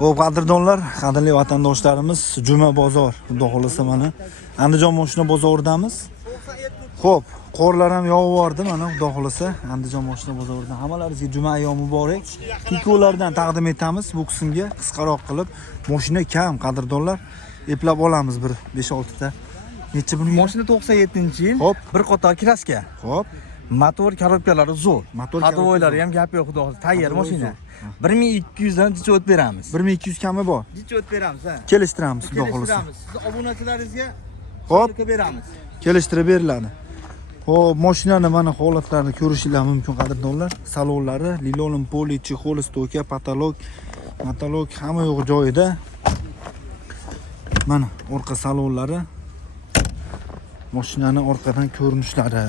Xo'p, qadrdonlar, qadrli vatandoshlarimiz, Juma bozor, xudo xolasa mana Andijon mashina bozoridamiz. Xo'p, qorlar ham yog'ib bordi mana xudo xolasa Andijon mashina bozorida. Hammalaringizga juma ayyomi muborak. Tikolardan taqdim etamiz bu qismga qisqaroq qilib. Mashina kam, qadrdonlar, eplab olamiz bir 5-6 ta. Necha buni? Mashina 97-yil. Hop, bir qator kraska. Hop. Motor korobkalari zo'r. Motor Hadovoylari ham gap yo'q, xudo xolasa. Tayyor mashina. 1200 dan jichot beramiz. 1200 kami bor. Jichot beramiz, ha. Kelishtiramiz, xudo xolasa. Siz obunachilaringizga Hop, beramiz. kelishtirib beriladi. Xo'p, mashinani mana holatlarini ko'rishingiz mumkin qadrdonlar. Salonlari, lilolin poli, chexol, stoka, patolog hamma yo'q joyida. Mana orqa salonlari. Mashinani orqadan ko'rinishlari.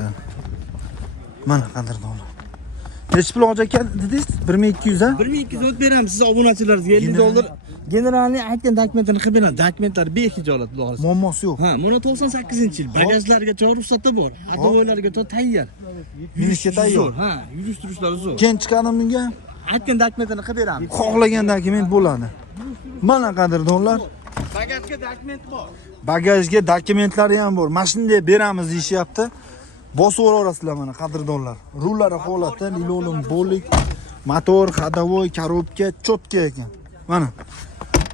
Mana qadrdonlar. Necha pul olacak dedingiz? 1200 ha? 1200 o't beramiz siz obunachilaringizga 50 dollar. Generalniy aytgan dokumentlarni qilib beramiz. Dokumentlar behijolat, xudo xolasa. Muammosi yo'q. Ha, mana 98-yil. Bagajlargacha ruxsati bor. Hadovoylargacha tayyor. Minishga tayyor. Ha, yurishtirishlari zo'r. Keyin chiqadim bunga Aytgan dokumentlarni qilib beramiz. xohlagan dokument bo'ladi. Mana qadrdonlar, Bagajga dokument bor. bagajga dokumentlari ham bor. Mashinada beramiz deyishyapti. Bosib o'rasizlar mana qadrdonlar. Rullari holati, lilolin bolik, motor, ходовой, korobka cho'tka ekan.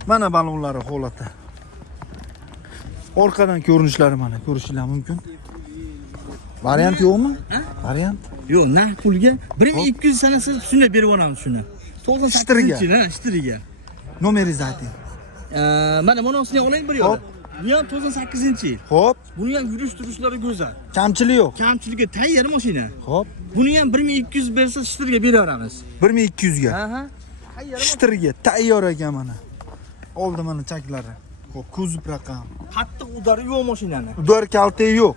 Mana balonlari holati. Orqadan ko'rinishlari mana ko'rishingiz mumkin. Variant yo'qmi? Variant? Yo'q, nah pulga 1200 sanasi shunday berib olamiz shuni. 98-yil, ha, ishtiriga. Nomeringizni ayting. Mana bunisini oling bir yo'l. Bu ham 98-yil. Xo'p, Buni ham yurishtirishlari go'zal. kamchilik yo'q. Kamchiligi tayyor mashina. Xo'p, Buni ham 1200 bersa ishtirga beraveramiz. 1200 ga. Ha. Shtirga tayyor ekan mana. Oldi mana chaklari. Xo'p, kuzov raqam. Qattiq udari yo'q mashinani. Udar kalti yo'q.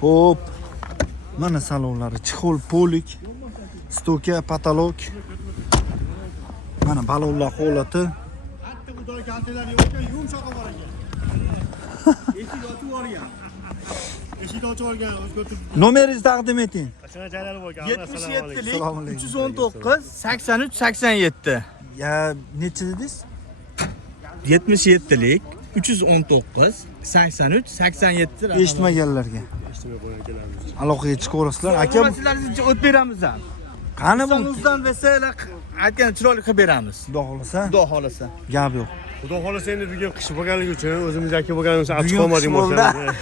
Xo'p. Mana salonlari, chexol, polik, stoka, patolog. Mana balonlar holati. Qattiq udar kaltilar yo'q ekan, yumshoq bor ekan. Eshik ochib olgan. Eshik ochib olgan, o'zgartirib. Nomeringizni taqdim eting. Shuna joylari bo'lgan. 77lik Assalomu alaykum. 319 83 87. Ya, necha dedingiz? 77lik 319 83 87. Eshitmaganlarga. Aloqaga chiqaverasizlar. Aka, Obunachilaringizga o't beramiz ham. qani bu? Sonuzdan versalar aytgan chiroyli qilib beramiz. Xudo xolasa, Xudo xolasa. gap yo'q. Xudo xolasa endi bugun qish bo'lganligi uchun o'zimizniki bo'lganimiz achib Bugun qolmadik qish bo'ldi. boshlanadi.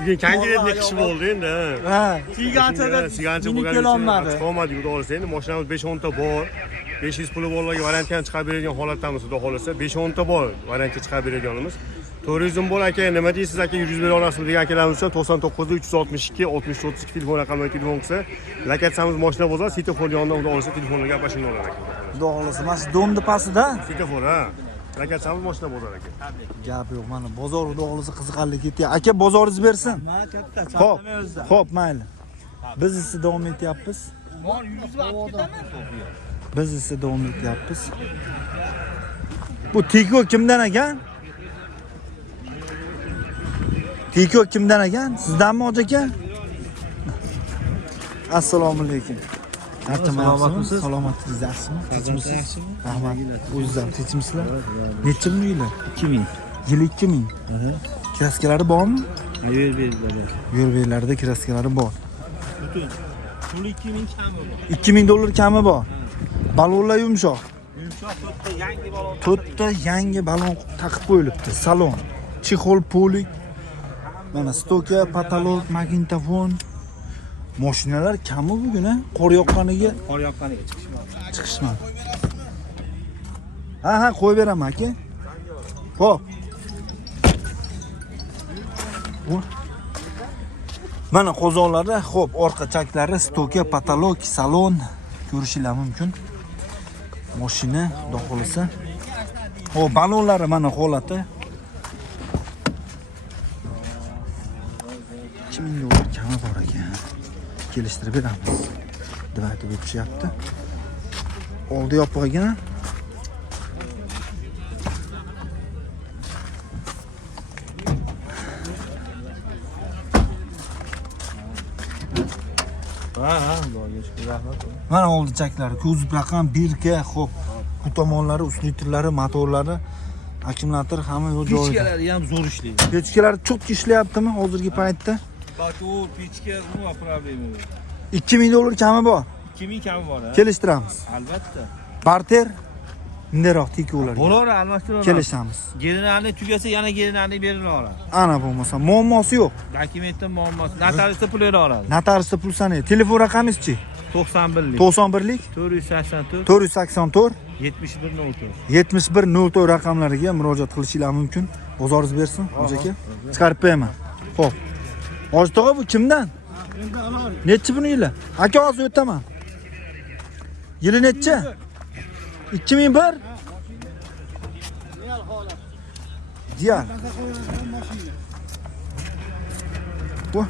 Bugun konkretniy qish bo'ldi endi. Ha, Siganchada sigancha bo'lganligi uchun achib qolmadik xudo xolasa. Endi mashinamiz 5-10 ta bor. 500 puli borlarga variantga ham chiqarib beradigan holatdamiz xudo xolasa. 5-10 ta bor variantga chiqarib beradiganimiz. Turizm bor aka, nima deysiz aka, yurib bera olasizmi degan akalarimiz uchun 99 362 63 telefon raqamiga telefon qilsa, lokatsiyamiz mashina bozor, svetofor yonida xudo xolasa telefonga gapirishni olar aka. xudo xolasa, mana shu domni pastida. Svetofor ha. Lokatsiyamiz mashina bozor aka. Gap yo'q, mana bozor xudo xolasa qiziqarli ketyapti. Aka, bozoringiz bersin. Mana katta, Xo'p, chaqirmayozda. xo'p, mayli. Biz esa davom etyapmiz. Mol yurgizib olib ketaman. Biz esa davom etyapmiz. Bu Tiko kimdan ekan? Tiko kimdan ekan? Sizdanmi hoji aka? Assalomu alaykum. Salomatimsiz? Salomatingiz yaxshimi? Tinchmisiz? Rahmat. O'zingiz ham tinchmisizlar? Necha ming uylar? 2000. Yil 2000. Kraskalari bormi? Yo'l Yo'lbeklarda kraskalari bor. Butun. Pul 2000 kami bor. 2000 dollar kami bor. Balonlar yumshoq. Yumshoq to'rtta yangi balon. To'rtta yangi balon taqib qo'yilibdi. Salon, chexol, polik. Mana stoka, patolog, magnitofon. Mashinalar kami bugun, qor yoqqaniga Qor yoqqaniga chiqishmadi. Ha, qo'yib beraman aka. Xo'p. Mana qozonlari, xo'p, orqa chaklari, stoka, patolog, salon ko'rishingiz mumkin. Mashina, xudo xolasa. Xo'p, balonlari mana holati. 2000 dollar kami bor ekan. Kelishtirib beramiz. Deb o'tishyapti. Oldi yopiq ekan. Ha, xudoga shukr, rahmat. Mana oldichaklari, ko'zib raqam 1K, xo'p. Bu tomonlari, uslutlari, motorlari, akkumulyator hamma yo'q joyida. Pechkalari ham zo'r ishlaydi. Pechkalar cho'q ishlayaptimi hozirgi paytda? Bak u pechka nima problema yo'q. 2000 dollar kami bor. 2000 kami bor ha. Kelishtiramiz. Albatta. Barter bundaroq tikularga Bo'lar almashtirib. kelishamiz. Gelinani tugasa yana gelinani beraveradi. Ana bo'lmasa muammosi yo'q. Dokumentda muammosi. Notariusda pul beraveradi. Notariusda pul sanay. Telefon raqamingiz-chi? 91lik. 91lik 484 484 7104. 7104 raqamlariga murojaat qilishingiz mumkin. Bozoringiz bersin, xo'ja aka. Chiqarib beraman. Xo'p. Ojdog'a bu kimdan? Nechi buni yili? Aka hozir o'taman. Yili nechi? 2001. Diyor. Bu.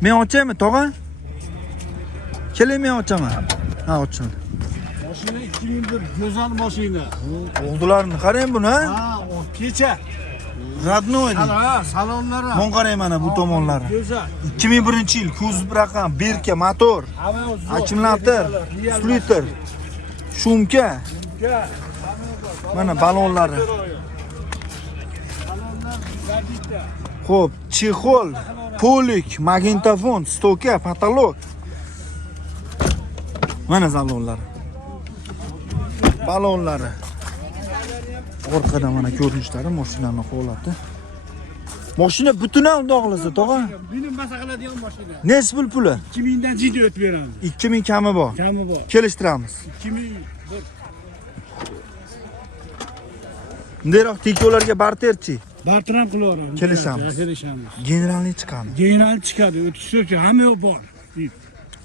Men ochaymi, tog'a? Keling, men ochaman. Ha, ochdim. Mashina 2001 go'zal mashina. Oldilarni qarang buni. Ha, o kecha. Radnoy. Ha, salonlari. Mon qarang mana bu tomonlari. Go'zal. 2001-yil kuz raqam, birka motor, akkumulyator, splitter, shumka. Mana balonlari. Xo'p, chexol, polik, magnitofon, stoka, patolog. Mana salonlari. Balonlari. Orqada mana ko'rinishlari, mashinaning holati. Mashina butunal dog'lasa, tog'a. Buni masa qiladigan mashina. Nech puli? 2000 dan jiddiy o'tib beramiz. 2000 kami bor. Kami bor. Kelishtiramiz. 2001. Bundaroq tikolarga barterchi. Bartram qilaveramiz. Kelishamiz. Kelishamiz. Generalni chiqadi. General chiqadi, o'tishchi hamma yo'q bor.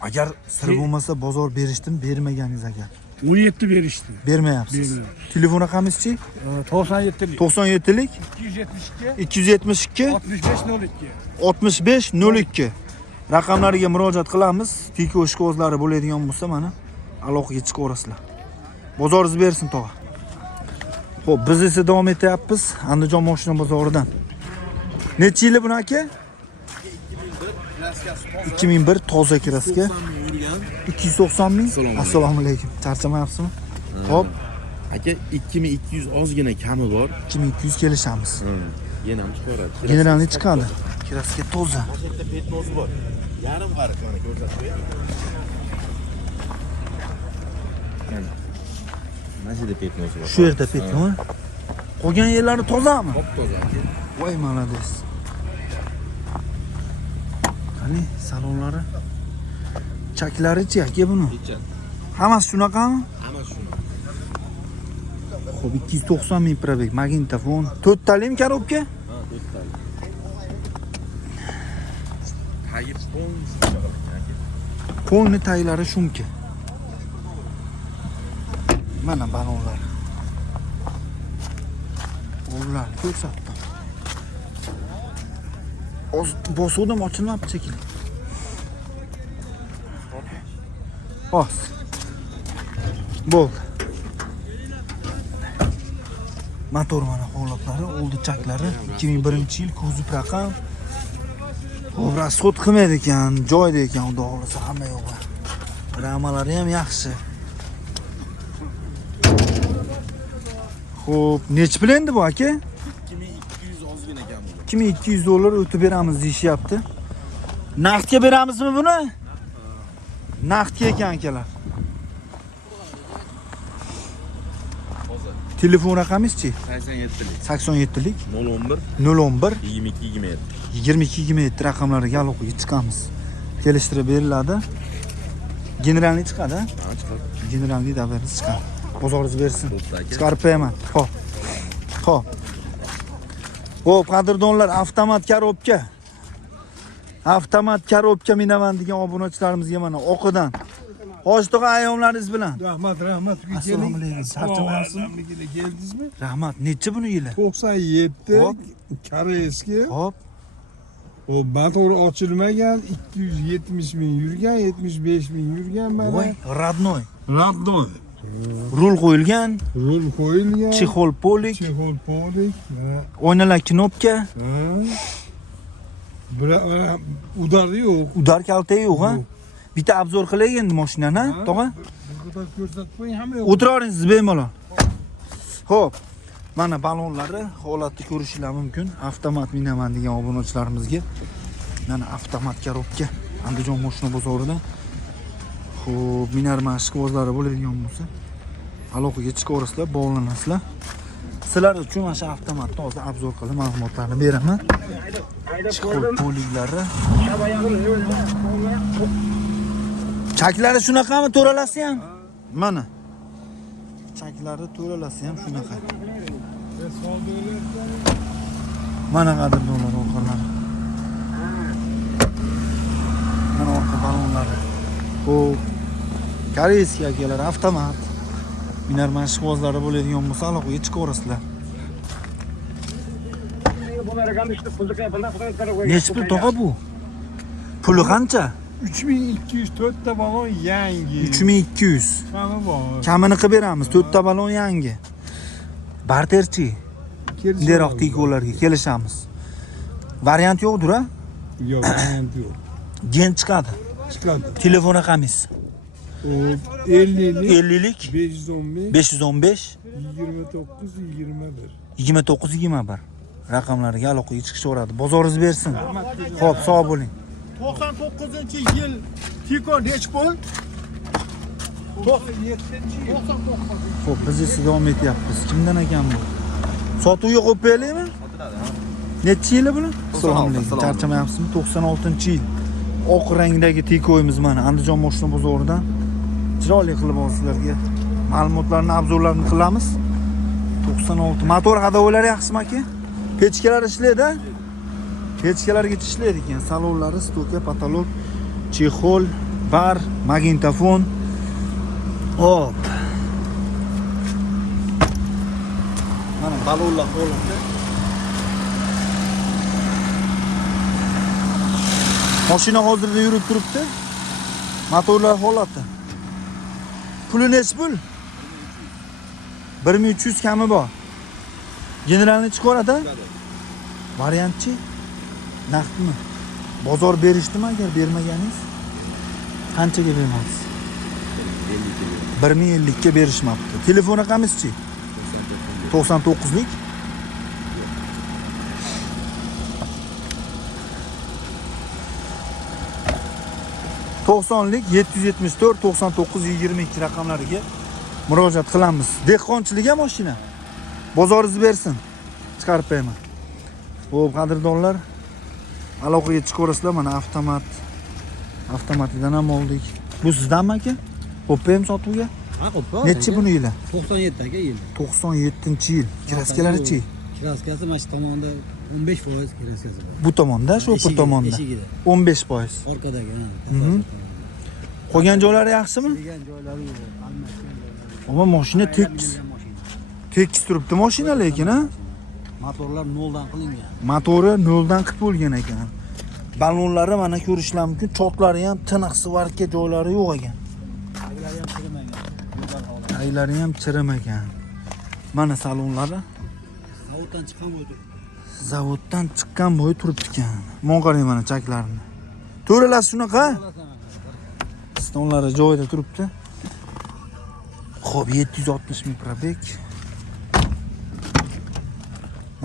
Agar sir bo'lmasa bozor berishdim, bermaganingiz agar. 17 berishdi. Bermayapsiz. Bermayapsiz. Telefon raqamingiz-chi? 97lik. 97lik 272 272 6502. 6502 raqamlariga murojaat qilamiz. Tiko ishqozlari bo'ladigan bo'lsa mana aloqaga chiqaverasizlar. Bozoringiz bersin, tog'a. Xo'p, biz esa davom etyapmiz Andijon mashina bozoridan. Necha yili buni aka? 2001 toza kraska. 290 ming. Assalomu alaykum. Charchamayapsizmi? Xo'p, Aka 2200 ozgina kami bor. 2200 kelishamiz. Yana ham chiqaradi. Generalni chiqadi. Kraska toza. Toshkentda petnozi bor. Yarim qariq mana ko'rsatib. Mana shu yerda petnozi bor. Shu yerda petno. Qolgan yerlari tozami? Toza. Voy, malades. Qani, salonlari. Chaklari-chi aka buni? Hammasi shunaqami? Hamma shuni. Xo'p, 290 ming probeg, magnitofon, 4 talim korobka? Ha, 4 tali. Tagi Qo'lni taglari shumka. Mana balonlar. Ular ko'rsatdim. Bosuvdim ochilmabdi shekilli. Os. Bo'ldi. Motor mana holatlari, oldi chaklari 2001-yil kuzib raqam. Xo'p, rasxod qilmaydi ekan, joyda ekan, xudo xolasa hamma yo'q. Ramalari ham yaxshi. Xo'p, nech pul endi bu aka? 2200 ozgina kami bor. 2200 dollar o'tib beramiz deyishyapti. Naqdga beramizmi buni? Naqdga ekan akalar. Telefon raqamingiz-chi? 87lik. 87lik 011 011 22 27. 22 raqamlariga aloqaga chiqamiz. Kelishtirib beriladi. Generalni chiqadi. Ha, chiqadi. Generalni davrimiz chiqadi. Bozoringiz bersin. Bo'pti aka. Chiqarib beraman. Xo'p. Xo'p. Xo'p, qadrdonlar, avtomat korobka. Avtomat korobka minaman degan obunachilarimizga mana oqidan. Hojdog'a ayyomlaringiz bilan. Rahmat. Assalomu alaykum. Charchamayapsizmi? Keldingizmi? Rahmat. Necha buni yili? 97 Hop. Koreyski. Hop. O motori ochilmagan, 270 ming yurgan, 75 ming yurgan mana. Voy, radnoy. Radnoy. Rul qo'yilgan, Rul qo'yilgan. chexol polik, Chexol polik. Mana. oynalar knopka. Ha. Bular udarı yo'q. Udar kalta yo'q, ha? Yo'q. Bitta obzor qilaylik endi mashinani, ha, tog'a? Bu kadar ko'rsatib qo'ying hamma yo'q. O'tiravering siz bemalol. Xo'p. Mana balonlari holatni ko'rishingiz mumkin. Avtomat minaman degan obunachilarimizga. Mana avtomat korobka Andijon mashina bozorida. Xo'p, minar mashqvozlari bo'ladigan bo'lsa, aloqaga chiqaverasizlar, bog'lanasizlar. Sizlar uchun mana shu avtomatni hozir obzor qilib ma'lumotlarni beraman. Chiqib poliklari. Chaklari shunaqami, to'ralasi ham? Mana. Chaklari to'ralasi ham shunaqa. Mana qadrdonlar orqalari. Mana orqa balonlari. Xo'p. Koreyskiy akalar avtomat. Minar mashqvozlari bo'ladigan bo'lsa, aloqaga chiqaverasizlar. Nechi pul tog'a bu? Puli qancha? 3204 ta balon yangi. 3200. Mana bor. Kamini qilib beramiz. 4 ta balon yangi. Barterchi. Deroq tikolarga kelishamiz. Variant yo'qdir, a? Yo'q, variant yo'q. Gen chiqadi. Chiqadi. Telefon raqamingiz 50 50lik 515 515 29 21. 29 21 raqamlariga aloqaga chiqishaveradi. Bozoringiz bersin. Xo'p, sog' bo'ling. 99-yil Tiko nech pul? 97-yil. Xo'p, biz esa davom etyapmiz. Kimdan ekan bu? Sotuvga qo'yib beraylikmi? Necha yili bular? Assalomu alaykum. Charchamayapsizmi? 96-yil. Oq rangdagi tikoyimiz mana Andijon mashina bozoridan. Chiroyli qilib sizlarga ma'lumotlarni, obzorlarni qilamiz. 96. Motor hadovalari yaxshimi aka? Pechkalar ishlaydi. Pechkalarga ishlaydi ekan. Salonlari, stoka, patolog, chexol, bar, magnitofon. Hop. Mana balonlar holati. Mashina hozirda yurib turibdi. Motorlar holati. Puli nechi pul? 1300 kami bor. Generalni chiqaradi? Variantchi? Naqdmi? Bozor berishdimi agar bermaganingiz? Qanchaga bermaysiz? 1050 ga berishmabdi. Telefon raqamingiz-chi? 99lik 90lik 774 99 22 raqamlariga murojaat qilamiz. Dehqonchilikga mashina. Bozoringiz bersin. Chiqarib beraman. Xo'p, qadrdonlar, aloqaga chiqaverasizlar. Mana avtomat. Avtomatidan ham oldik. Bu sizdanmi aka? Qo'yib sotuvga? Ha, qo'yib. Nechi buni yili? 97 aka yil. 97-yil. Kiraskalari-chi? Kiraskasi mana shu tomonda 15% kiraskasi bor. Bu tomonda, shopir tomonda. Eshigida. 15%. Orqadagi, Qolgan joylari yaxshimi? degan joylari yo'q. Almashgan. Ammo mashina tekis turibdi mashina lekin, ha? Motorlar noldan qilingan. Motori noldan qilib bo'lgan ekan. Balonlari mana ko'rishlar mumkin. Chotlari ham tiniq, svarka joylari yo'q ekan. Aylari ham chirimagan. Aylari ham chirimagan. Mana salonlari Zavoddan chiqqan bo'ldi. zavoddan chiqqan bo'yi turibdi ekan. Mon qarang mana chaklarini. To'ralasi shunaqa. Stonlari joyida turibdi. Xo'p, 760 ming probeg.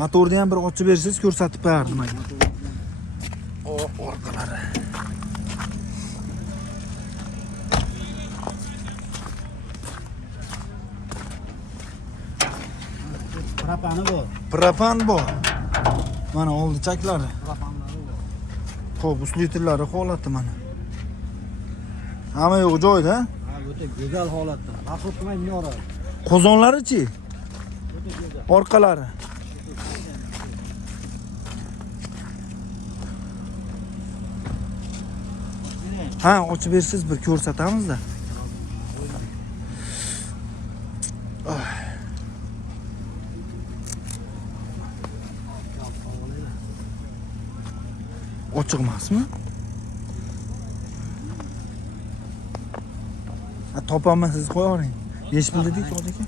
Motorni ham bir ochib bersangiz ko'rsatib berardim aka. Orqalari. Propani bor. Propan bor. Mana oldi chaklari. Propanlari bor. Xo'p, uslitlari holati mana. Hamma yo'q joyida. Ha, o'ta go'zal holatda. Mahsus qilmay minora. Qozonlari-chi? Orqalari. Ha, ochib bersiz bir ko'rsatamiz-da. Ochiq emasmi? Topaman siz qo'yavering. Nechi pul dedik hozir aka?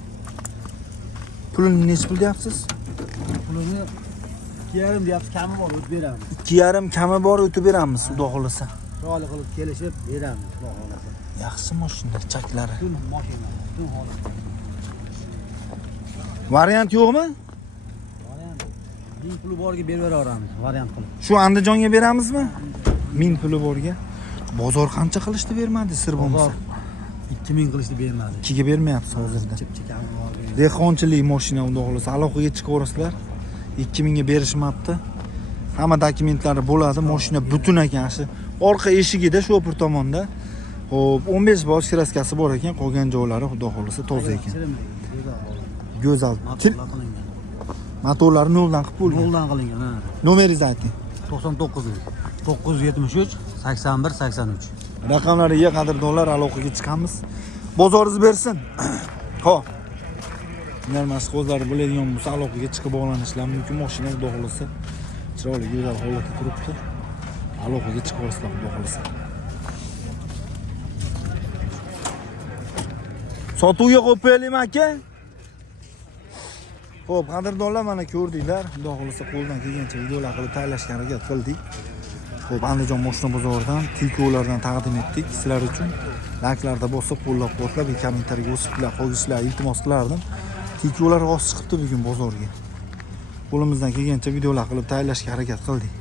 Pulini nechi pul deyapsiz? Pulini 2,5 deyapsiz, kami bor, o'tib beramiz. 2,5 kami bor, o'tib beramiz, xudo xolasa. Chiroyli qilib kelishib beramiz, xudo xolasa. Yaxshi mashina, chaklari. Butun mashina, butun holat. Variant yo'qmi? Variant 1000 puli borga berib beraveramiz, variant qilib. Shu Andijonga beramizmi? 1000 puli borga. Bozor qancha qilishdi bermadi, sir bo'lmasa. 2000 qilishni bermadi. 2 ga bermayapti hozirda. Chekami bor. Dehqonchilik mashina xudo xolasa. Aloqaga chiqaverasizlar. 2000 ga berishmabdi. Hamma dokumentlari bo'ladi, mashina butun ekan shu. Orqa eshigida shofir tomonda. Xo'p, 15 bosh kraskasi bor ekan, qolgan joylari xudo xolasa toza ekan. Go'zal. Motorlari noldan qilib bo'lgan. Noldan qilingan, ha. Nomeringizni ayting. 99 973 81 83. Raqamlariga qadrdonlar aloqaga chiqamiz. Bozoringiz bersin. Xo'p. Ular mashg'ulotlar bo'ladigan bo'lsa aloqaga chiqib bog'lanishlar mumkin. Mashina xudo xolasa chiroyli go'zal holatda turibdi. Aloqaga chiqib olsizlar xudo xolasa. Sotuvga qo'yib qo'yaylikmi aka? Xo'p, qadrdonlar mana ko'rdinglar. Xudo xolasa qo'ldan kelgancha videolar qilib tayyorlashga harakat qildik. Xo'p, Andijon mashina bozoridan tikolardan taqdim etdik sizlar uchun. Layklarda bosib, qo'llab-quvvatlab, kommentariyga yozishlar, qoldirishlar iltimos qilardim. Tikolar oz chiqibdi bugun bozorga. Qo'limizdan kelgancha videolar qilib tayyorlashga harakat qildik.